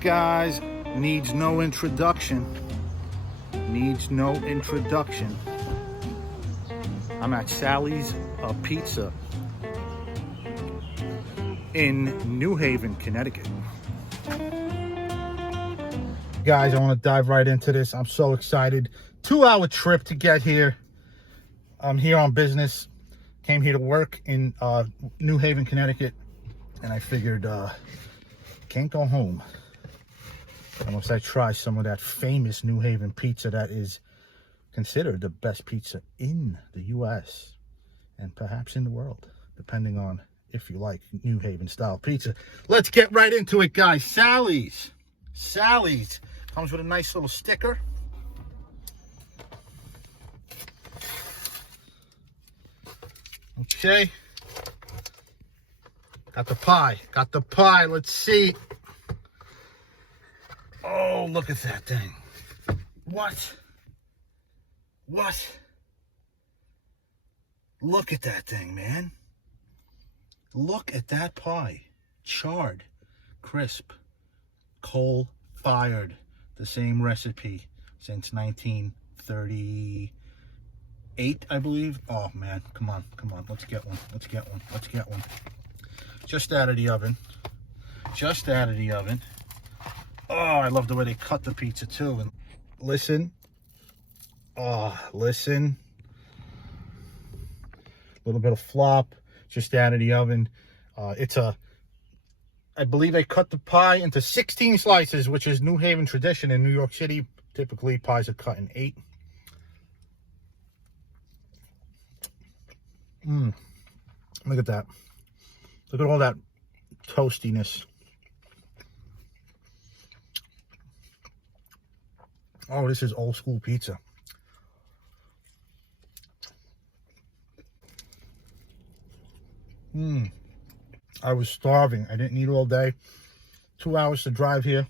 guys, needs no introduction. Needs no introduction. I'm at Sally's Pizza in New Haven, Connecticut. Guys, I want to dive right into this. I'm so excited. 2-hour trip to get here. I'm here on business. Came here to work in New Haven, Connecticut. And I figured, can't go home unless I try some of that famous New Haven pizza that is considered the best pizza in the U.S. and perhaps in the world, depending on if you like New Haven style pizza. Let's get right into it, guys. Sally's comes with a nice little sticker. Okay. Got the pie. Let's see. Oh, look at that thing. What? Look at that thing, man. Look at that pie. Charred, crisp, coal-fired. The same recipe since 1938, I believe. Oh, man. Come on. Let's get one. Just out of the oven. Oh, I love the way they cut the pizza, too. And listen. Oh, listen. A little bit of flop. Just out of the oven. I believe they cut the pie into 16 slices, which is New Haven tradition in New York City. Typically, pies are cut in 8. Look at that. Look at all that toastiness. Oh, this is old school pizza. I was starving. I didn't eat all day. 2 hours to drive here.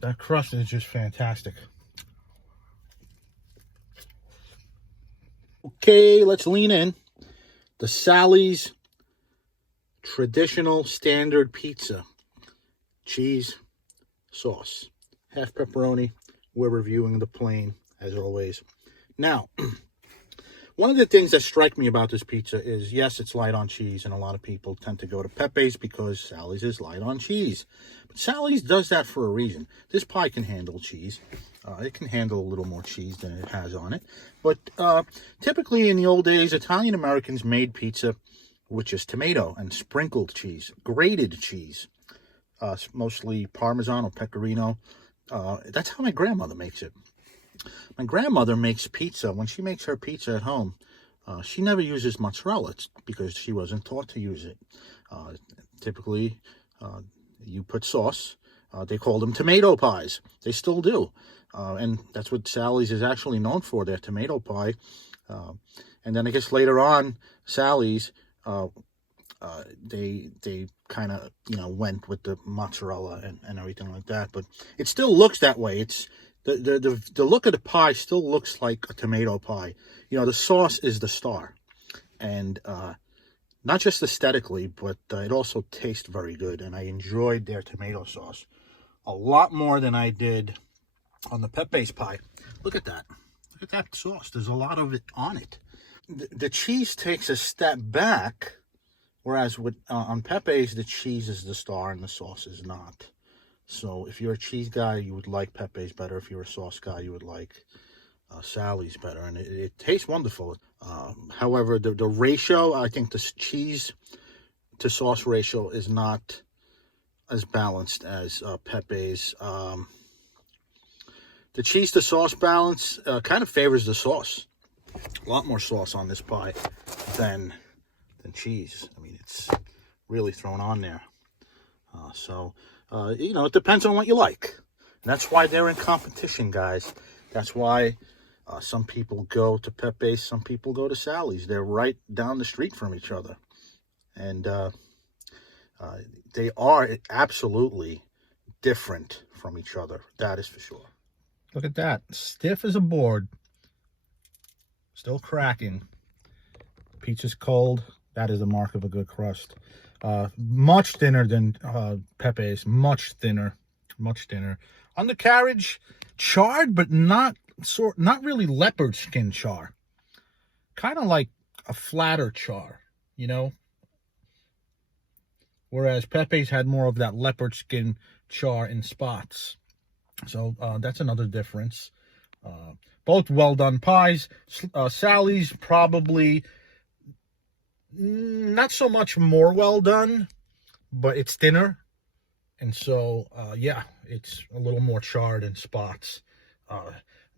That crust is just fantastic. Okay, let's lean in. The Sally's traditional standard pizza. Cheese, sauce, half pepperoni. We're reviewing the plain, as always. Now, one of the things that strike me about this pizza is, yes, it's light on cheese, and a lot of people tend to go to Pepe's because Sally's is light on cheese. But Sally's does that for a reason. This pie can handle cheese. It can handle a little more cheese than it has on it. But typically in the old days, Italian Americans made pizza with just tomato and sprinkled cheese, grated cheese, mostly Parmesan or Pecorino. That's how my grandmother makes it. My grandmother makes pizza. When she makes her pizza at home, she never uses mozzarella because she wasn't taught to use it. Typically, you put sauce. They call them tomato pies. They still do. And that's what Sally's is actually known for, their tomato pie. And then I guess later on, Sally's, they kind of, went with the mozzarella and everything like that. But it still looks that way. It's the look of the pie still looks like a tomato pie. The sauce is the star. And not just aesthetically, but it also tastes very good. And I enjoyed their tomato sauce a lot more than I did on the Pepe's pie. Look at that. Look at that sauce. There's a lot of it on it. The cheese takes a step back, whereas on Pepe's, the cheese is the star and the sauce is not. So if you're a cheese guy, you would like Pepe's better. If you're a sauce guy, you would like Sally's better. And it tastes wonderful. However, the ratio, I think the cheese to sauce ratio is not as balanced as Pepe's. The cheese to sauce balance kind of favors the sauce. A lot more sauce on this pie than cheese. I mean, it's really thrown on there. It depends on what you like. And that's why they're in competition, guys. That's why some people go to Pepe's, some people go to Sally's. They're right down the street from each other. And they are absolutely different from each other. That is for sure. Look at that. Stiff as a board. Still cracking. Pizza's cold. That is the mark of a good crust. Much thinner than Pepe's. Much thinner. Much thinner. Undercarriage, charred, but not really leopard skin char. Kind of like a flatter char, you know? Whereas Pepe's had more of that leopard skin char in spots. So that's another difference. Both well done pies. Sally's probably not so much more well done, but it's thinner. And so, yeah, it's a little more charred in spots.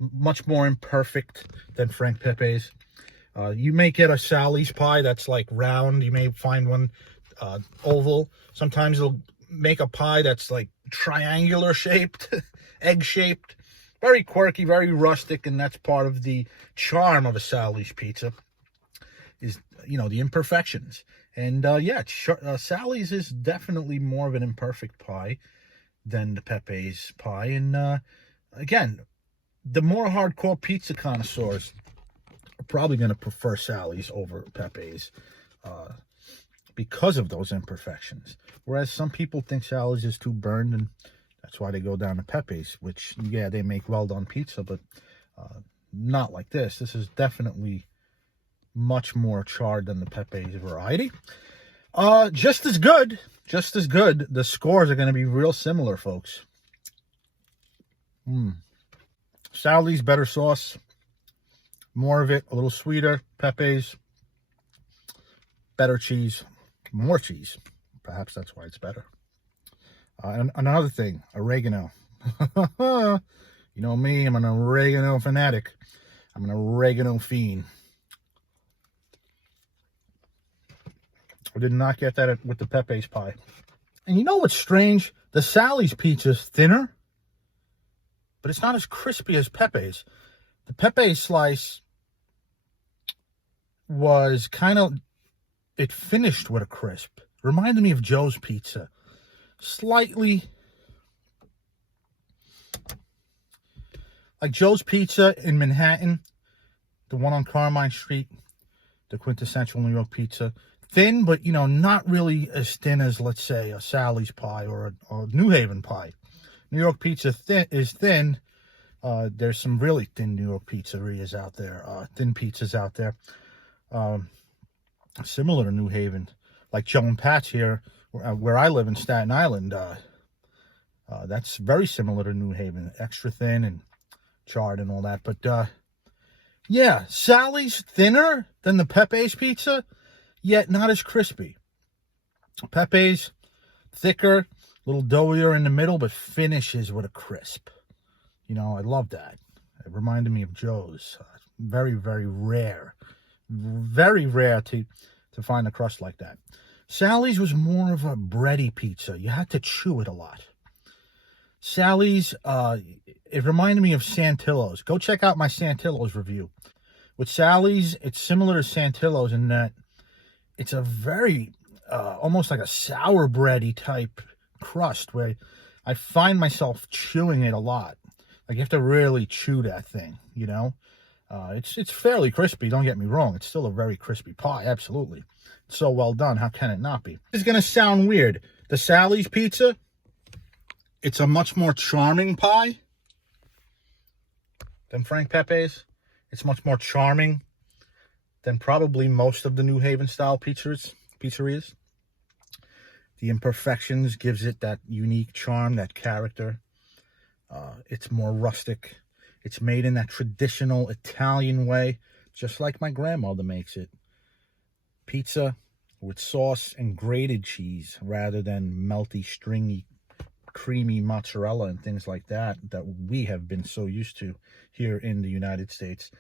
Much more imperfect than Frank Pepe's. You may get a Sally's pie that's like round. You may find one oval. Sometimes they'll make a pie that's like triangular shaped, egg shaped. Very quirky, very rustic, and that's part of the charm of a Sally's pizza is, you know, the imperfections. And, yeah, Sally's is definitely more of an imperfect pie than the Pepe's pie. And, again, the more hardcore pizza connoisseurs are probably going to prefer Sally's over Pepe's because of those imperfections. Whereas some people think Sally's is too burned, and that's why they go down to Pepe's, which, yeah, they make well-done pizza, but not like this. This is definitely much more charred than the Pepe's variety. Just as good. The scores are going to be real similar, folks. Sally's, better sauce. More of it, a little sweeter. Pepe's, better cheese. More cheese. Perhaps that's why it's better. And another thing, oregano. You know me, I'm an oregano fanatic. I'm an oregano fiend. I did not get that with the Pepe's pie. And you know what's strange? The Sally's pizza is thinner, but it's not as crispy as Pepe's. The Pepe slice was kind of, it finished with a crisp. Reminded me of Joe's Pizza. Slightly like Joe's Pizza in Manhattan, the one on Carmine Street, the quintessential New York pizza. Thin, but, you know, not really as thin as, let's say, a Sally's pie or a New Haven pie. New York pizza is thin. There's some really thin New York pizzerias out there, thin pizzas out there. Similar to New Haven, like Joe and Pat's here, where I live in Staten Island. That's very similar to New Haven, extra thin and charred and all that. But, yeah, Sally's thinner than the Pepe's pizza, yet not as crispy. Pepe's thicker, a little doughier in the middle, but finishes with a crisp. You know, I love that. It reminded me of Joe's. Very, very rare. Very rare to find a crust like that. Sally's was more of a bready pizza. You had to chew it a lot. Sally's, it reminded me of Santillo's. Go check out my Santillo's review. With Sally's, it's similar to Santillo's in that it's a very, almost like a sour bready type crust where I find myself chewing it a lot. Like you have to really chew that thing, you know. It's fairly crispy, don't get me wrong. It's still a very crispy pie, absolutely. It's so well done, how can it not be? This is going to sound weird. The Sally's pizza, it's a much more charming pie than Frank Pepe's. It's much more charming than probably most of the New Haven style pizzerias. The imperfections gives it that unique charm, that character. It's more rustic. It's made in that traditional Italian way, just like my grandmother makes it. Pizza with sauce and grated cheese rather than melty, stringy, creamy mozzarella and things like that we have been so used to here in the United States.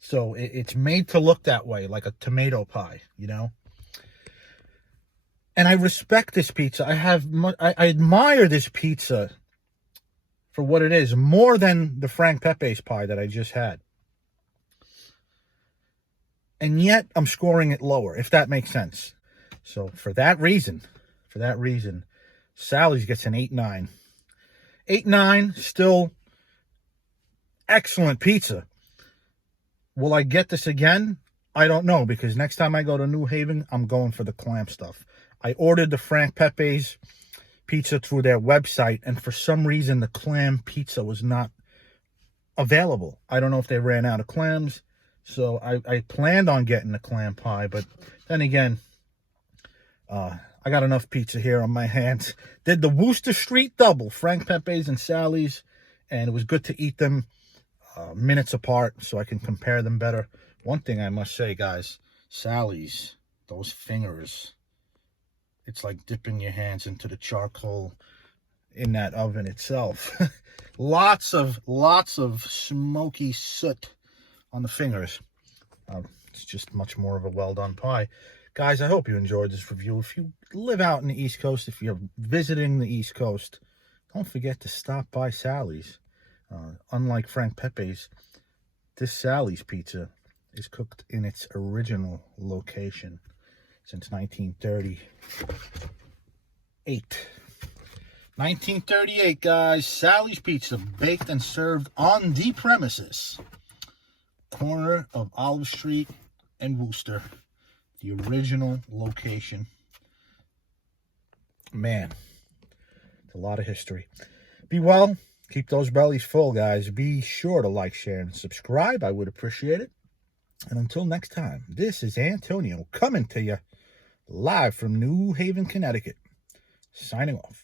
So it's made to look that way, like a tomato pie, you know? And I respect this pizza. I admire this pizza for what it is, more than the Frank Pepe's pie that I just had. And yet, I'm scoring it lower, if that makes sense. So, for that reason, Sally's gets an 8.9. 8.9, still excellent pizza. Will I get this again? I don't know, because next time I go to New Haven, I'm going for the clam stuff. I ordered the Frank Pepe's pizza through their website, and for some reason, the clam pizza was not available. I don't know if they ran out of clams, so I planned on getting the clam pie, but then again, I got enough pizza here on my hands. Did the Wooster Street double, Frank Pepe's and Sally's, and it was good to eat them minutes apart so I can compare them better. One thing I must say, guys, Sally's, those fingers, it's like dipping your hands into the charcoal in that oven itself. lots of smoky soot on the fingers. It's just much more of a well-done pie. Guys, I hope you enjoyed this review. If you live out in the East Coast, if you're visiting the East Coast, don't forget to stop by Sally's. Unlike Frank Pepe's, this Sally's pizza is cooked in its original location since 1938. 1938, guys. Sally's Pizza, baked and served on the premises. Corner of Olive Street and Wooster. The original location. Man, it's a lot of history. Be well. Keep those bellies full, guys. Be sure to like, share, and subscribe. I would appreciate it. And until next time, this is Antonio coming to you live from New Haven, Connecticut. Signing off.